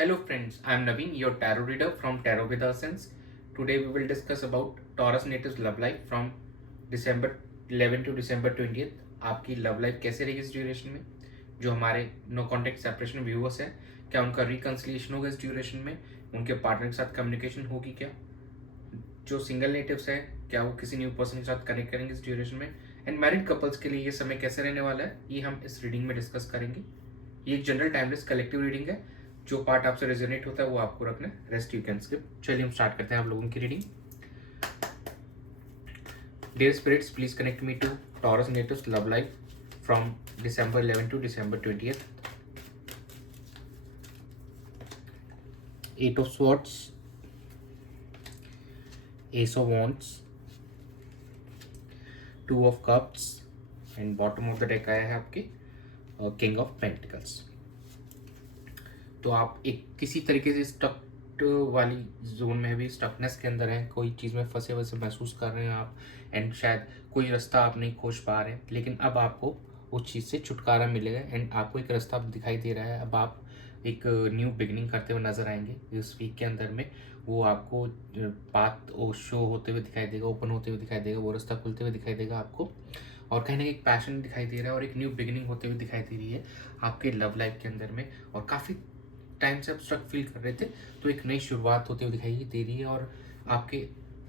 Hello friends, I am Naveen, your tarot reader from Tarot with Sense. Today we will discuss about Taurus natives love life from December 11 to December 20th. आपकी love life कैसे रहेगी इस duration में? जो हमारे no contact separation viewers हैं, क्या उनका रिकंसिलिएशन होगा इस ड्यूरेशन में? उनके पार्टनर के साथ कम्युनिकेशन होगी क्या? जो सिंगल नेटिव्स हैं, क्या वो किसी न्यू पर्सन के साथ कनेक्ट करेंगे इस ड्यूरेशन में? एंड मैरिड कपल्स के लिए ये समय कैसे रहने वाला है, ये हम इस रीडिंग में डिस्कस करेंगे. ये एक जनरल टाइमलेस कलेक्टिव रीडिंग है. जो पार्ट आपसे रेजोनेट होता है वो आपको रखना है, रेस्ट यू कैन स्किप. चलिए हम स्टार्ट करते हैं आप लोगों की reading. Dear spirits, please connect me to Taurus natives love life from December 11 to December 20th. Eight of Swords, Ace of Wands, Two of Cups and bottom of the deck आया है आपके king of pentacles. तो आप एक किसी तरीके से stuck वाली जोन में भी, स्टकनेस के अंदर हैं, कोई चीज़ में फंसे वैसे महसूस कर रहे हैं आप. एंड शायद कोई रास्ता आप नहीं खोज पा रहे हैं, लेकिन अब आपको उस चीज़ से छुटकारा मिलेगा एंड आपको एक रास्ता दिखाई दे रहा है. अब आप एक न्यू बिगनिंग करते हुए नज़र आएंगे इस वीक के अंदर में. वो आपको पाथ शो होते हुए दिखाई देगा, ओपन होते हुए दिखाई देगा, वो रास्ता खुलते हुए दिखाई देगा आपको. और कहीं ना एक पैशन दिखाई दे रहा है और एक न्यू बिगनिंग होते हुए दिखाई दे रही है आपके लव लाइफ के अंदर में. और काफ़ी टाइम से आप स्ट्रक फील कर रहे थे, तो एक नई शुरुआत होते हुए दिखाई दे रही है. और आपके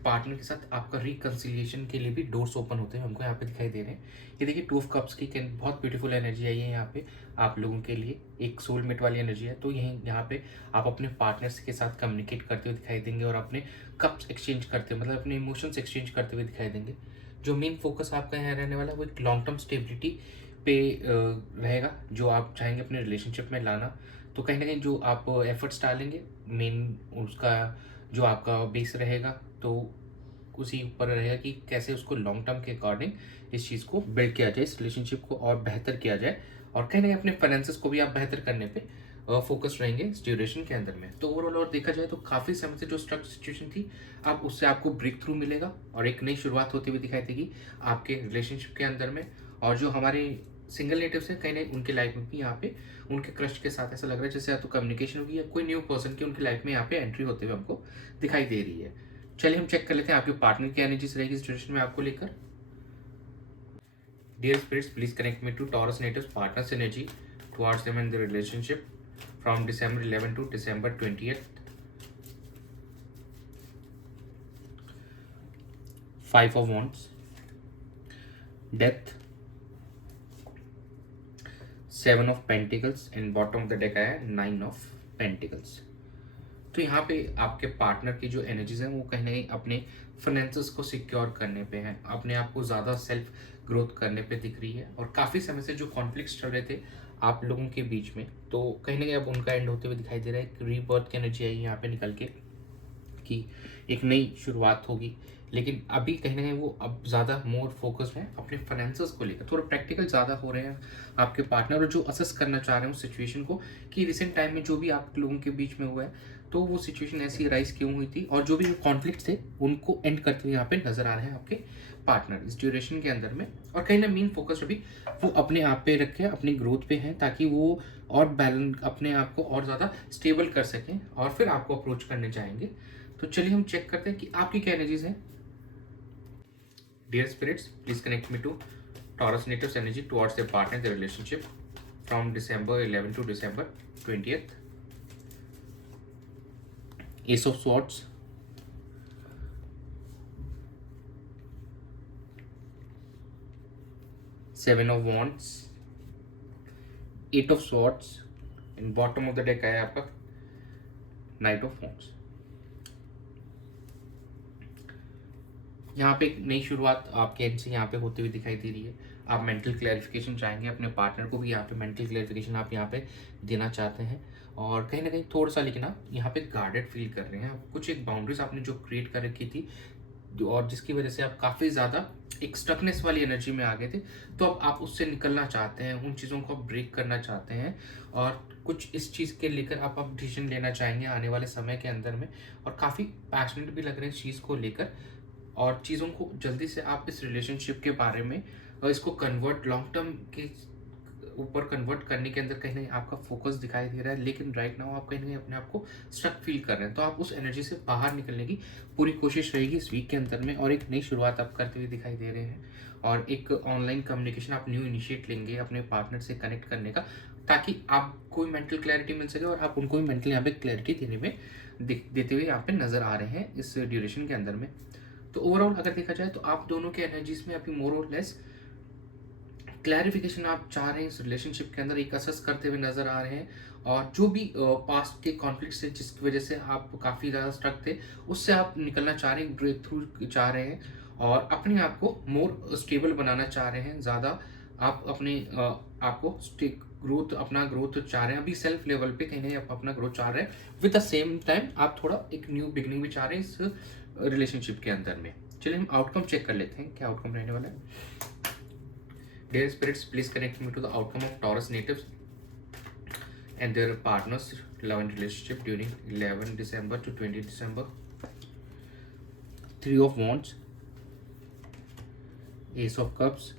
पार्टनर के साथ आपका रिकंसिलिएशन के लिए भी डोर्स ओपन होते हुए हमको यहाँ पे दिखाई दे रहे हैं. ये देखिए, टू ऑफ कप्स की बहुत ब्यूटीफुल एनर्जी आई है यहाँ पे आप लोगों के लिए. एक सोलमेट वाली एनर्जी है. तो यहीं यहाँ पे आप अपने पार्टनर्स के साथ कम्युनिकेट करते हुए दिखाई देंगे और अपने कप्स एक्सचेंज करते हुए, मतलब अपने इमोशंस एक्सचेंज करते हुए दिखाई देंगे. जो मेन फोकस आपका यहाँ रहने वाला है वो एक लॉन्ग टर्म स्टेबिलिटी पे रहेगा, जो आप चाहेंगे अपने रिलेशनशिप में लाना. तो कहीं ना कहीं जो आप एफर्ट्स डालेंगे, मेन उसका जो आपका बेस रहेगा, तो उसी ऊपर रहेगा कि कैसे उसको लॉन्ग टर्म के अकॉर्डिंग इस चीज़ को बिल्ड किया जाए, इस रिलेशनशिप को और बेहतर किया जाए. और कहीं ना कहीं अपने फाइनेंसेस को भी आप बेहतर करने पे फोकस रहेंगे इस ड्यूरेशन के अंदर में. तो ओवरऑल और देखा जाए तो काफ़ी समय से जो स्ट्रक सिचुएशन थी, अब उससे आपको ब्रेक थ्रू मिलेगा और एक नई शुरुआत होती हुई दिखाई देगी आपके रिलेशनशिप के अंदर में. और जो हमारे सिंगल नेटिव्स हैं, कहीं ना उनके लाइफ में भी यहाँ पे उनके क्रश के साथ ऐसा लग रहा है जैसे या तो कम्युनिकेशन होगी या कोई न्यू पर्सन की उनकी लाइफ में यहाँ पे एंट्री होते हुए हमको दिखाई दे रही है. चलिए हम चेक कर लेते हैं आपके पार्टनर की एनर्जीज रहेगी इस सिचुएशन में आपको लेकर. Dear spirits, please connect me to Taurus natives partners energy towards them in the relationship from December 11 to December 20th. Five of Wands, Death, Seven of Pentacles and bottom of the deck आया है Nine of Pentacles. तो यहाँ पे आपके partner की जो energies हैं वो कहीं ना कहीं अपने फाइनेंसेस को सिक्योर करने पे हैं, अपने आप को ज़्यादा सेल्फ ग्रोथ करने पे दिख रही है. और काफ़ी समय से जो कॉन्फ्लिक्ट्स चल रहे थे आप लोगों के बीच में, तो कहीं ना कहीं अब उनका एंड होते हुए दिखाई दे रहा है. एक रीबर्थ की एनर्जी आई यहाँ पे निकल के कि एक नई शुरुआत होगी. लेकिन अभी कहीं ना कहीं वो अब ज़्यादा मोर फोकस्ड हैं अपने फाइनेंसेस को लेकर, थोड़ा प्रैक्टिकल ज़्यादा हो रहे हैं आपके पार्टनर, और जो असेस करना चाह रहे हैं उस सिचुएशन को कि रिसेंट टाइम में जो भी आप लोगों के बीच में हुआ है, तो वो सिचुएशन ऐसी राइज क्यों हुई थी, और जो भी कॉन्फ्लिक्ट थे उनको एंड करते हुए यहाँ पे नजर आ रहे हैं आपके पार्टनर इस ड्यूरेशन के अंदर में. और कहीं ना मेन फोकस अभी वो अपने आप पे रखे, अपनी ग्रोथ पे हैं, ताकि वो और बैलेंस अपने आप को और ज़्यादा स्टेबल कर सकें और फिर आपको अप्रोच करने चाहेंगे. तो चलिए हम चेक करते हैं कि आपकी क्या एनर्जीज हैं. Dear spirits, please connect me to Taurus natives energy towards their partner, their relationship from December 11 to December 20th. Ace of Swords, Seven of Wands, Eight of Swords and bottom of the deck आया आपका Knight of Wands. यहाँ पे एक नई शुरुआत आपके and से यहाँ पे होते हुए दिखाई दे रही है. आप मेंटल क्लैरिफिकेशन चाहेंगे, अपने पार्टनर को भी यहाँ पे मेंटल क्लैरिफिकेशन आप यहाँ पे देना चाहते हैं. और कहीं ना कहीं थोड़ा सा लेकिन आप यहाँ पे गार्डेड फील कर रहे हैं. कुछ एक बाउंड्रीज आपने जो क्रिएट कर रखी थी और जिसकी वजह से आप काफ़ी ज़्यादा एक स्टकनेस वाली एनर्जी में आ गए थे, तो अब आप उससे निकलना चाहते हैं, उन चीज़ों को आप ब्रेक करना चाहते हैं. और कुछ इस चीज़ के लेकर आप अब डिसीजन लेना चाहेंगे आने वाले समय के अंदर में, और काफ़ी पैशनेट भी लग रहे हैं इस चीज़ को लेकर. और चीज़ों को जल्दी से आप इस रिलेशनशिप के बारे में इसको कन्वर्ट लॉन्ग टर्म के ऊपर कन्वर्ट करने के अंदर कहीं ना कहीं आपका फोकस दिखाई दे रहा है, लेकिन राइट नाउ आप कहीं ना कहीं अपने आप को स्ट्रक फील कर रहे हैं। तो आप उस एनर्जी से बाहर निकलने की पूरी कोशिश रहेगी इस वीक के अंदर में, और एक नई शुरुआत आप करते हुए दिखाई दे रहे हैं। और एक ऑनलाइन कम्युनिकेशन आप न्यू इनिशिएट लेंगे अपने पार्टनर से कनेक्ट करने का, ताकि आपको मेंटल क्लैरिटी मिल सके और आप उनको भी मेंटल यहाँ पे क्लैरिटी देने में देते हुए यहाँ पे नजर आ रहे हैं इस ड्यूरेशन के अंदर में। तो ओवरऑल अगर देखा जाए तो आप दोनों के एनर्जीज में अभी मोर और लेस क्लैरिफिकेशन आप चाह रहे हैं इस रिलेशनशिप के अंदर, एक असेस करते हुए नजर आ रहे हैं। और जो भी पास्ट के कॉन्फ्लिक्ट से जिसकी वजह से आप काफ़ी ज़्यादा स्ट्रक थे, उससे आप निकलना चाह रहे हैं, ब्रेक थ्रू चाह रहे हैं, और अपने आप को मोर स्टेबल बनाना चाह रहे हैं। ज़्यादा आप अपने आपको ग्रोथ, अपना ग्रोथ चाह रहे हैं अभी सेल्फ लेवल पे, कहीं ना कहीं आप अपना ग्रोथ चाह रहे हैं। विद द सेम टाइम आप थोड़ा एक न्यू बिगनिंग भी चाह रहे हैं इस रिलेशनशिप के अंदर में। चलिए हम आउटकम चेक कर लेते हैं क्या आउटकम रहने वाला है। Dear spirits, please connect me to the outcome of Taurus natives and their partners' love and relationship during 11 December to 20 December. Three of Wands, Ace of Cups,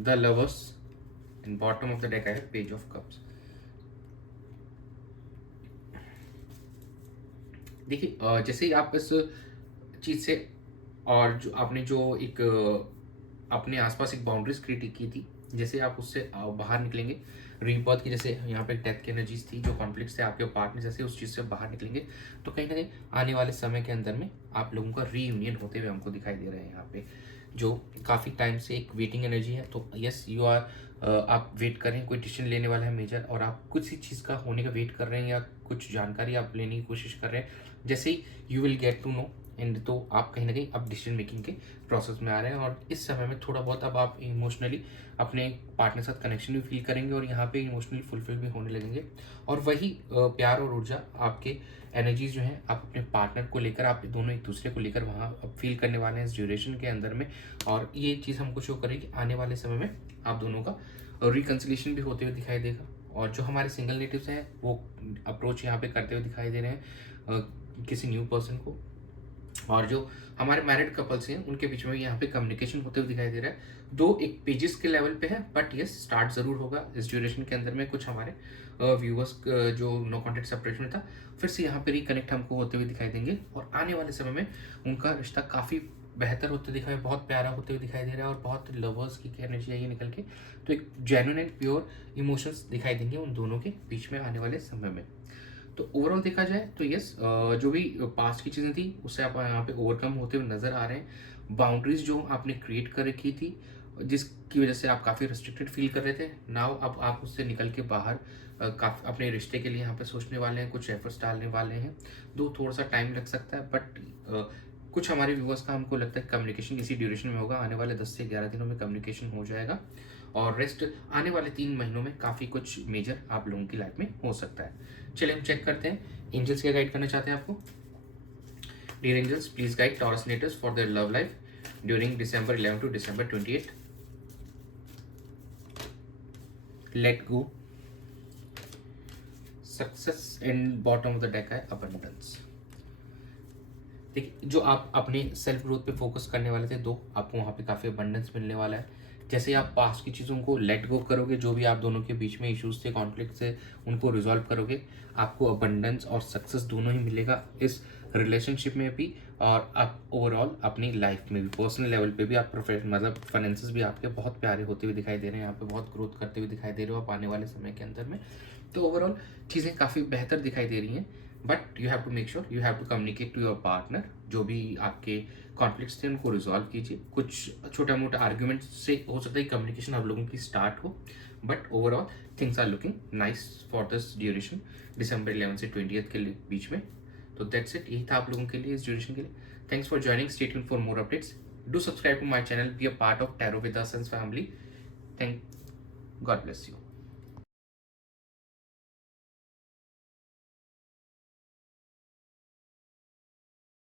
the Lovers, and bottom of the deck I have Page of Cups. देखिए जैसे ही आप इस चीज़ से, और जो आपने जो एक अपने आसपास एक बाउंड्रीज क्रिएट की थी, जैसे आप उससे बाहर निकलेंगे, रीबर्थ की जैसे यहाँ पे डेथ की एनर्जीज थी, जो कॉन्फ्लिक्ट थे आपके पार्टनर, जैसे उस चीज़ से बाहर निकलेंगे तो कहीं ना कहीं आने वाले समय के अंदर में आप लोगों का रीयूनियन होते हुए हमको दिखाई दे रहे हैं यहाँ पे, जो काफ़ी टाइम से एक वेटिंग एनर्जी है। तो यस यू आर, आप वेट कर रहे हैं, कोई डिसीजन लेने वाला है मेजर, और आप कुछ ही चीज़ का होने का वेट कर रहे हैं, या कुछ जानकारी आप लेने की कोशिश कर रहे हैं। जैसे ही you will get to know and, तो आप कहीं ना कहीं अब डिसीजन मेकिंग के प्रोसेस में आ रहे हैं, और इस समय में थोड़ा बहुत अब आप इमोशनली अपने पार्टनर के साथ कनेक्शन भी फील करेंगे, और यहाँ पे इमोशनली फुलफिल भी होने लगेंगे। और वही प्यार और ऊर्जा, आपके एनर्जीज जो हैं आप अपने पार्टनर को लेकर, आप दोनों एक दूसरे को लेकर वहाँ अब फील करने वाले हैं इस ड्यूरेशन के अंदर में। और ये चीज़ हमको शो करेगी कि आने वाले समय में आप दोनों का रिकन्सिलेशन भी होते हुए दिखाई देगा। और जो हमारे सिंगल नेटिव्स हैं वो अप्रोच यहाँ पे करते हुए दिखाई दे रहे हैं किसी न्यू पर्सन को, और जो हमारे मैरिड कपल्स हैं उनके बीच में यहाँ पे कम्युनिकेशन होते हुए दिखाई दे रहा है। दो एक पेजेस के लेवल पे है, बट यस स्टार्ट ज़रूर होगा इस ड्यूरेशन के अंदर में। कुछ हमारे व्यूअर्स जो नो कॉन्टेक्ट सेपरेशन में था, फिर से यहाँ पे रिकनेक्ट हमको होते हुए दिखाई देंगे, और आने वाले समय में उनका रिश्ता काफ़ी बेहतर होते दिखाई, बहुत प्यारा होते हुए दिखाई दे रहा है, और बहुत लवर्स की एनर्जी आई है निकल के। तो एक जेन्युइन एंड प्योर इमोशंस दिखाई देंगे उन दोनों के बीच में आने वाले समय में। तो ओवरऑल देखा जाए तो यस, जो भी पास्ट की चीज़ें थी उससे आप यहाँ पे ओवरकम होते हुए नज़र आ रहे हैं। बाउंड्रीज जो आपने क्रिएट कर रखी थी, जिसकी वजह से आप काफ़ी रिस्ट्रिक्टेड फील कर रहे थे, नाउ अब आप उससे निकल के बाहर काफ़ी अपने रिश्ते के लिए यहाँ पे सोचने वाले हैं, कुछ एफर्ट्स डालने वाले हैं। दो थोड़ा सा टाइम लग सकता है, बट कुछ हमारे व्यूवर्स का हमको लगता है कम्युनिकेशन इसी ड्यूरेशन में होगा। आने वाले 10 से 11 दिनों में कम्युनिकेशन हो जाएगा, और रेस्ट आने वाले 3 महीनों में काफ़ी कुछ मेजर आप लोगों की लाइफ में हो सकता है। चलिए हम चेक करते हैं एंजल्स क्या गाइड करना चाहते हैं आपको। Dear angels, please guide Taurus natives for their love life during December 11 to December 28। Let go, success, and bottom of the deck है अबंडेंस। देखिए जो आप अपने सेल्फ ग्रोथ पे फोकस करने वाले थे, आपको वहाँ पे काफ़ी अबंडेंस मिलने वाला है। जैसे ही आप पास्ट की चीज़ों को लेट गो करोगे, जो भी आप दोनों के बीच में इश्यूज थे, कॉन्फ्लिक्ट से, उनको रिजॉल्व करोगे, आपको अबंडेंस और सक्सेस दोनों ही मिलेगा इस रिलेशनशिप में भी, और आप ओवरऑल अपनी लाइफ में भी, पर्सनल लेवल पे भी आप मतलब फाइनेंसेस भी आपके बहुत प्यारे होते हुए दिखाई दे रहे हैं, यहाँ पे बहुत ग्रोथ करते हुए दिखाई दे रहे हो आप आने वाले समय के अंदर में। तो ओवरऑल चीज़ें काफ़ी बेहतर दिखाई दे रही हैं, but you have to make sure, you have to communicate to your partner. जो भी आपके कॉन्फ्लिक्ट्स थे उनको रिजॉल्व कीजिए। कुछ छोटा मोटा आर्ग्यूमेंट से हो सकता है कम्युनिकेशन आप लोगों की स्टार्ट हो, but overall things are looking nice for this duration December 11 से 20 के बीच में। तो दैट्स इट, यही था आप लोगों के लिए इस ड्यूरेशन के लिए। Thanks for joining, stay tuned for more updates, do subscribe to my channel, be a part of tarot with the suns family. Thank, God bless you.